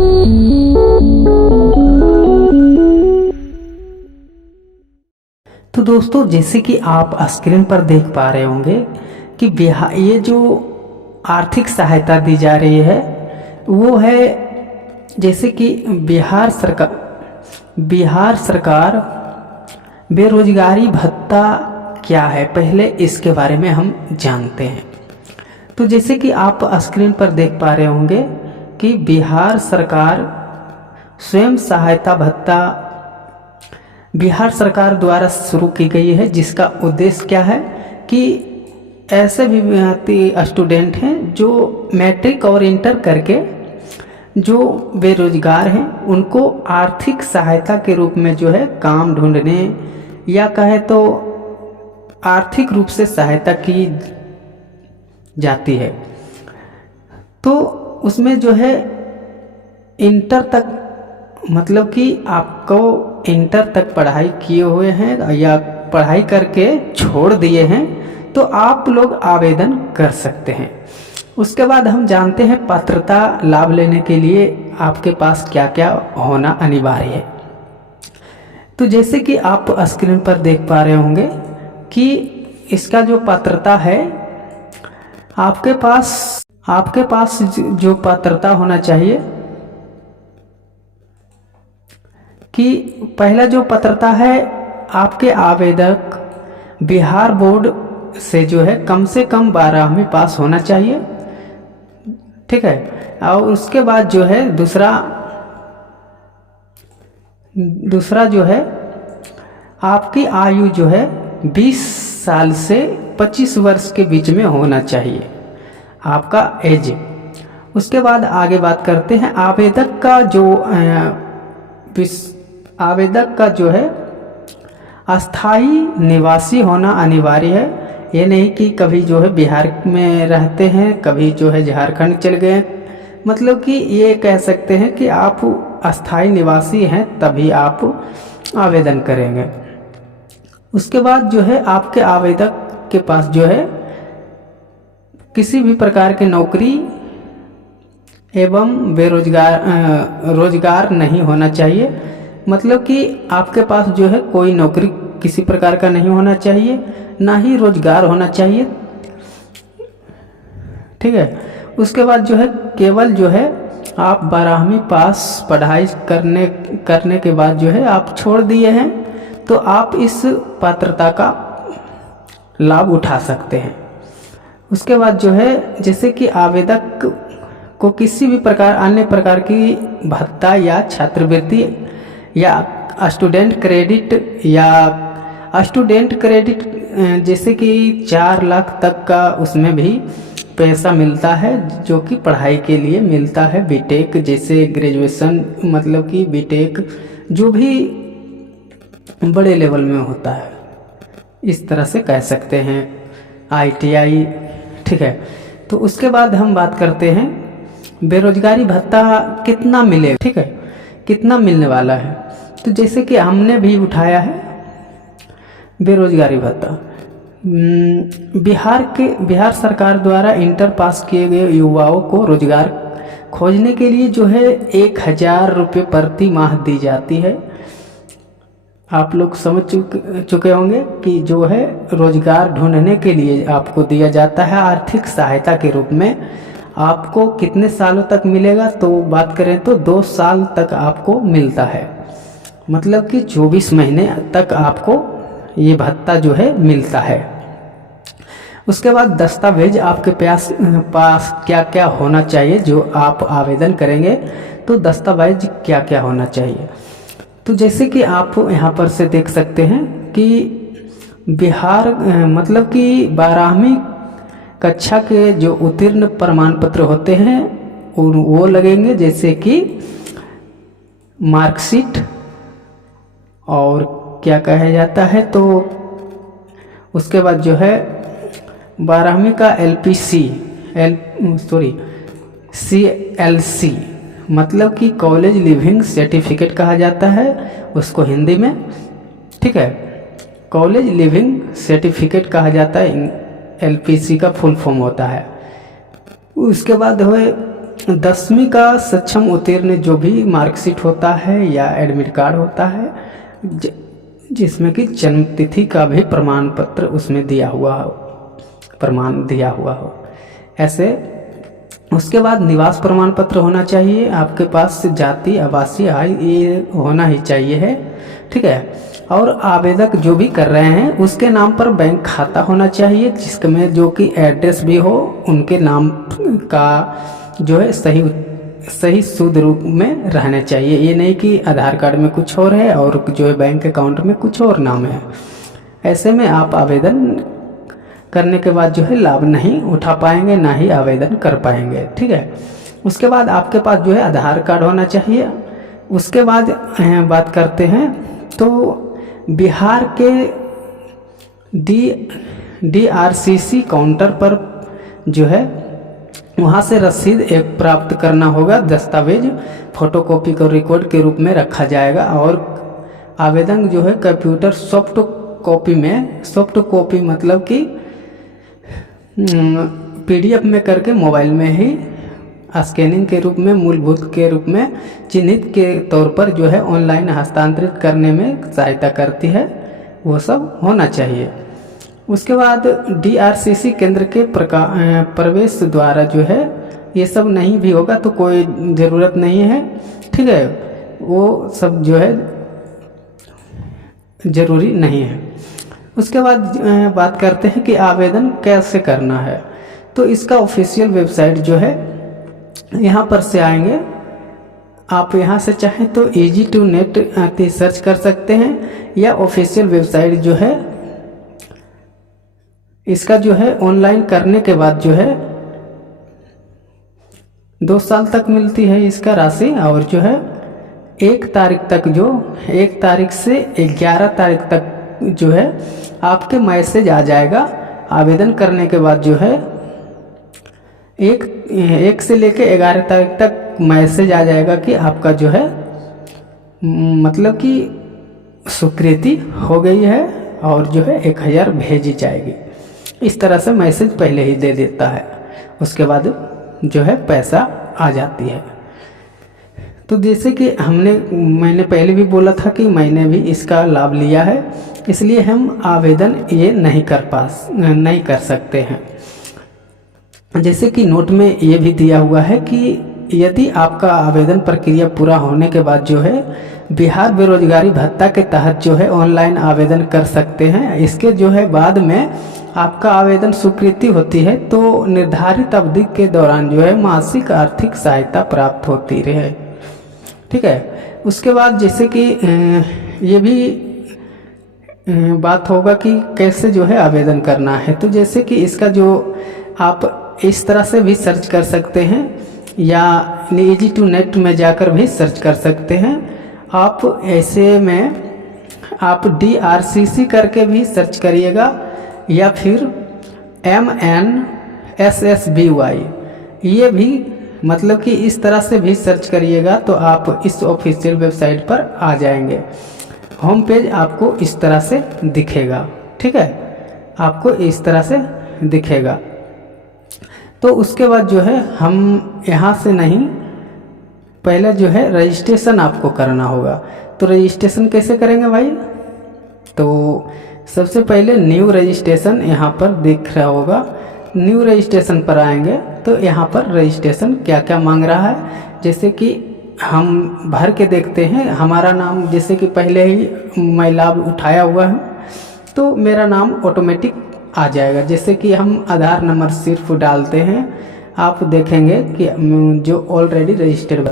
तो दोस्तों, जैसे कि आप स्क्रीन पर देख पा रहे होंगे कि बिहार, ये जो आर्थिक सहायता दी जा रही है वो है, जैसे कि बिहार सरकार बेरोजगारी भत्ता क्या है, पहले इसके बारे में हम जानते हैं। तो जैसे कि आप स्क्रीन पर देख पा रहे होंगे कि बिहार सरकार स्वयं सहायता भत्ता बिहार सरकार द्वारा शुरू की गई है, जिसका उद्देश्य क्या है कि ऐसे भी स्टूडेंट हैं जो मैट्रिक और इंटर करके जो बेरोजगार हैं उनको आर्थिक सहायता के रूप में जो है काम ढूंढने या कहे तो आर्थिक रूप से सहायता की जाती है। तो उसमें जो है इंटर तक, मतलब कि आपको इंटर तक पढ़ाई किए हुए हैं या पढ़ाई करके छोड़ दिए हैं तो आप लोग आवेदन कर सकते हैं। उसके बाद हम जानते हैं पात्रता लाभ लेने के लिए आपके पास क्या क्या होना अनिवार्य है। तो जैसे कि आप स्क्रीन पर देख पा रहे होंगे कि इसका जो पात्रता है, आपके पास जो पात्रता होना चाहिए कि पहला जो पात्रता है, आपके आवेदक बिहार बोर्ड से जो है कम से कम 12वीं पास होना चाहिए, ठीक है। और उसके बाद जो है दूसरा जो है आपकी आयु जो है 20 साल से 25 वर्ष के बीच में होना चाहिए आपका एज। उसके बाद आगे बात करते हैं आवेदक का जो है अस्थाई निवासी होना अनिवार्य है। ये नहीं कि कभी जो है बिहार में रहते हैं, कभी जो है झारखंड चल गए, मतलब कि ये कह सकते हैं कि आप अस्थाई निवासी हैं तभी आप आवेदन करेंगे। उसके बाद जो है आपके आवेदक के पास जो है किसी भी प्रकार की नौकरी एवं रोजगार नहीं होना चाहिए, मतलब कि आपके पास जो है कोई नौकरी किसी प्रकार का नहीं होना चाहिए, ना ही रोजगार होना चाहिए, ठीक है। उसके बाद जो है केवल जो है आप 12वीं पास पढ़ाई करने के बाद जो है आप छोड़ दिए हैं तो आप इस पात्रता का लाभ उठा सकते हैं। उसके बाद जो है जैसे कि आवेदक को किसी भी प्रकार अन्य प्रकार की भत्ता या छात्रवृत्ति या स्टूडेंट क्रेडिट जैसे कि 4 लाख तक का उसमें भी पैसा मिलता है, जो कि पढ़ाई के लिए मिलता है। बीटेक जैसे ग्रेजुएशन, मतलब कि बीटेक जो भी बड़े लेवल में होता है, इस तरह से कह सकते हैं, ITI, ठीक है। तो उसके बाद हम बात करते हैं बेरोजगारी भत्ता कितना मिलेगा, ठीक है, कितना मिलने वाला है। तो जैसे कि हमने भी उठाया है बेरोजगारी भत्ता, बिहार सरकार द्वारा इंटर पास किए गए युवाओं को रोजगार खोजने के लिए जो है 1000 रुपये प्रति माह दी जाती है। आप लोग समझ चुके होंगे कि जो है रोजगार ढूंढने के लिए आपको दिया जाता है आर्थिक सहायता के रूप में। आपको कितने सालों तक मिलेगा, तो बात करें तो 2 साल तक आपको मिलता है, मतलब कि 24 महीने तक आपको ये भत्ता जो है मिलता है। उसके बाद दस्तावेज आपके पास क्या क्या होना चाहिए, जो आप आवेदन करेंगे तो दस्तावेज क्या क्या होना चाहिए। तो जैसे कि आप यहाँ पर से देख सकते हैं कि बिहार मतलब कि 12वीं कक्षा के जो उत्तीर्ण प्रमाण पत्र होते हैं वो लगेंगे, जैसे कि मार्कशीट और क्या कहा जाता है, तो उसके बाद जो है 12वीं का CLC मतलब कि कॉलेज लिविंग सर्टिफिकेट कहा जाता है उसको हिंदी में, ठीक है। कॉलेज लिविंग सर्टिफिकेट कहा जाता है, LPC का फुल फॉर्म होता है। उसके बाद हुए 10वीं का सक्षम उत्तीर्ण जो भी मार्कशीट होता है या एडमिट कार्ड होता है जिसमें कि जन्म तिथि का भी प्रमाण पत्र उसमें दिया हुआ हो, प्रमाण दिया हुआ हो ऐसे। उसके बाद निवास प्रमाण पत्र होना चाहिए आपके पास, जाति आवासीय आय ये होना ही चाहिए है, ठीक है। और आवेदक जो भी कर रहे हैं उसके नाम पर बैंक खाता होना चाहिए जिसमें जो कि एड्रेस भी हो उनके नाम का जो है सही शुद्ध रूप में रहना चाहिए। ये नहीं कि आधार कार्ड में कुछ और है और जो है बैंक अकाउंट में कुछ और नाम है। ऐसे में आप आवेदन करने के बाद जो है लाभ नहीं उठा पाएंगे, ना ही आवेदन कर पाएंगे, ठीक है। उसके बाद आपके पास जो है आधार कार्ड होना चाहिए। उसके बाद बात करते हैं तो बिहार के DRCC काउंटर पर जो है वहाँ से रसीद एक प्राप्त करना होगा, दस्तावेज फोटोकॉपी को रिकॉर्ड के रूप में रखा जाएगा। और आवेदन जो है कंप्यूटर सॉफ्ट कॉपी मतलब कि PDF में करके मोबाइल में ही स्कैनिंग के रूप में, मूलभूत के रूप में चिन्हित के तौर पर जो है ऑनलाइन हस्तांतरित करने में सहायता करती है, वो सब होना चाहिए। उसके बाद DRCC केंद्र के प्रवेश द्वारा जो है ये सब नहीं भी होगा तो कोई ज़रूरत नहीं है, ठीक है, वो सब जो है ज़रूरी नहीं है। उसके बाद बात करते हैं कि आवेदन कैसे करना है। तो इसका ऑफिशियल वेबसाइट जो है यहाँ पर से आएंगे आप, यहाँ से चाहें तो EasyToNet सर्च कर सकते हैं, या ऑफिशियल वेबसाइट जो है इसका जो है ऑनलाइन करने के बाद जो है 2 साल तक मिलती है इसका राशि। और जो है 1 तारीख तक, जो 1 तारीख से 11 तारीख तक जो है आपके मैसेज आ जाएगा। आवेदन करने के बाद जो है 1 से लेकर 11 तारीख तक मैसेज आ जाएगा कि आपका जो है मतलब कि स्वीकृति हो गई है और जो है 1000 भेजी जाएगी। इस तरह से मैसेज पहले ही दे देता है, उसके बाद जो है पैसा आ जाती है। तो जैसे कि मैंने पहले भी बोला था कि मैंने भी इसका लाभ लिया है, इसलिए हम आवेदन ये नहीं कर सकते हैं। जैसे कि नोट में ये भी दिया हुआ है कि यदि आपका आवेदन प्रक्रिया पूरा होने के बाद जो है बिहार बेरोजगारी भत्ता के तहत जो है ऑनलाइन आवेदन कर सकते हैं। इसके जो है बाद में आपका आवेदन स्वीकृति होती है तो निर्धारित अवधि के दौरान जो है मासिक आर्थिक सहायता प्राप्त होती रहे, ठीक है। उसके बाद जैसे कि ये भी बात होगा कि कैसे जो है आवेदन करना है। तो जैसे कि इसका जो आप इस तरह से भी सर्च कर सकते हैं या EasyToNet में जाकर भी सर्च कर सकते हैं आप। ऐसे में आप DRCC करके भी सर्च करिएगा या फिर MNSSBY, ये भी मतलब कि इस तरह से भी सर्च करिएगा तो आप इस ऑफिशियल वेबसाइट पर आ जाएंगे। होम पेज आपको इस तरह से दिखेगा, ठीक है, आपको इस तरह से दिखेगा। तो उसके बाद जो है हम यहाँ से नहीं, पहले जो है रजिस्ट्रेशन आपको करना होगा। तो रजिस्ट्रेशन कैसे करेंगे भाई? तो सबसे पहले न्यू रजिस्ट्रेशन यहाँ पर दिख रहा होगा, न्यू रजिस्ट्रेशन पर आएंगे तो यहाँ पर रजिस्ट्रेशन क्या क्या मांग रहा है, जैसे कि हम भर के देखते हैं। हमारा नाम जैसे कि पहले ही मैं लाभ उठाया हुआ है तो मेरा नाम ऑटोमेटिक आ जाएगा। जैसे कि हम आधार नंबर सिर्फ डालते हैं, आप देखेंगे कि जो ऑलरेडी रजिस्टर्ड